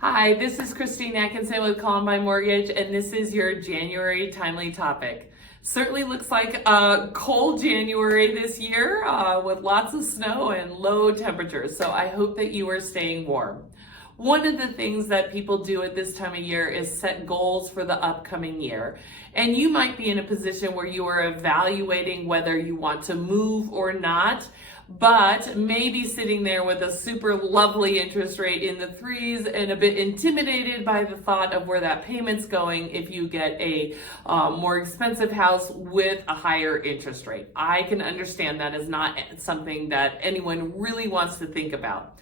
Hi, this is Christine Atkinson with Columbine Mortgage, and this is your January timely topic. Certainly looks like a cold January this year with lots of snow and low temperatures, so I hope that you are staying warm. One of the things that people do at this time of year is set goals for the upcoming year. And you might be in a position where you are evaluating whether you want to move or not, but maybe sitting there with a super lovely interest rate in the threes and a bit intimidated by the thought of where that payment's going if you get a more expensive house with a higher interest rate. I can understand that is not something that anyone really wants to think about.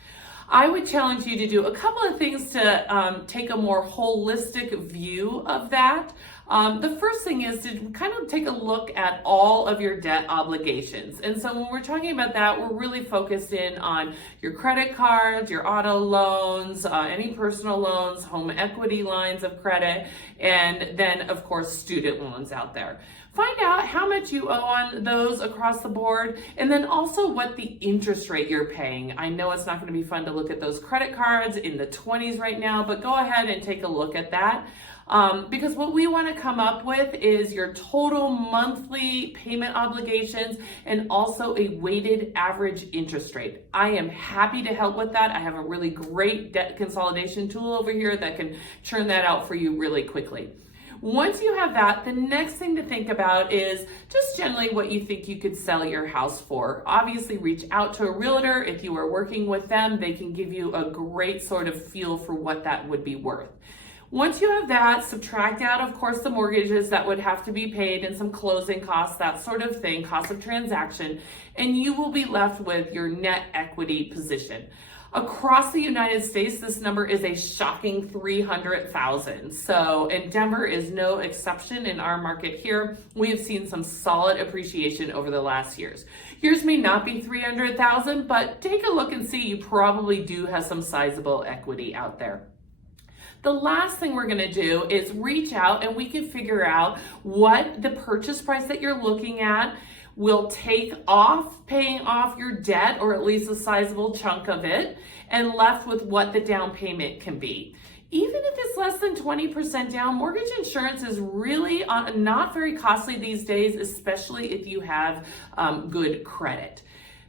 I would challenge you to do a couple of things to take a more holistic view of that. The first thing is to kind of take a look at all of your debt obligations. And so when we're talking about that, we're really focused in on your credit cards, your auto loans, any personal loans, home equity lines of credit, and then of course student loans out there. Find out how much you owe on those across the board, and then also what the interest rate you're paying. I know it's not going to be fun to look at those credit cards in the 20s right now, but go ahead and take a look at that. Because what we want to come up with is your total monthly payment obligations and also a weighted average interest rate. I am happy to help with that. I have a really great debt consolidation tool over here that can churn that out for you really quickly. Once you have that, the next thing to think about is just generally what you think you could sell your house for. Obviously, reach out to a realtor. If you are working with them, they can give you a great sort of feel for what that would be worth. Once you have that, subtract out, of course, the mortgages that would have to be paid and some closing costs, that sort of thing, cost of transaction, and you will be left with your net equity position. Across the United States, this number is a shocking 300,000. So, and Denver is no exception in our market here. We have seen some solid appreciation over the last years. Yours may not be 300,000, but take a look and see, you probably do have some sizable equity out there. The last thing we're going to do is reach out and we can figure out what the purchase price that you're looking at will take off paying off your debt, or at least a sizable chunk of it, and left with what the down payment can be. Even if it's less than 20% down, mortgage insurance is really not very costly these days, especially if you have good credit.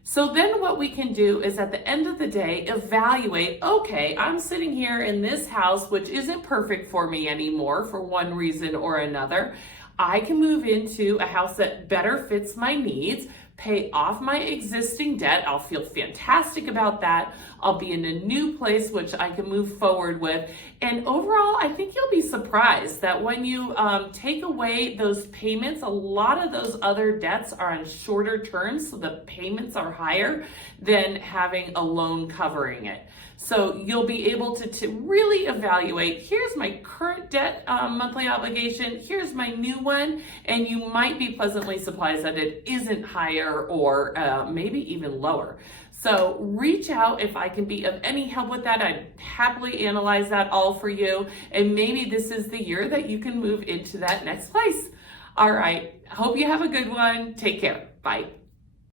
So then what we can do is at the end of the day, evaluate, okay, I'm sitting here in this house, which isn't perfect for me anymore for one reason or another. I can move into a house that better fits my needs, pay off my existing debt. I'll feel fantastic about that. I'll be in a new place which I can move forward with. And overall, I think you'll be surprised that when you take away those payments, a lot of those other debts are on shorter terms, so the payments are higher than having a loan covering it. So you'll be able to really evaluate, here's my current debt monthly obligation, here's my new one, and you might be pleasantly surprised that it isn't higher or maybe even lower. So reach out if I can be of any help with that. I'd happily analyze that all for you. And maybe this is the year that you can move into that next place. All right. Hope you have a good one. Take care. Bye.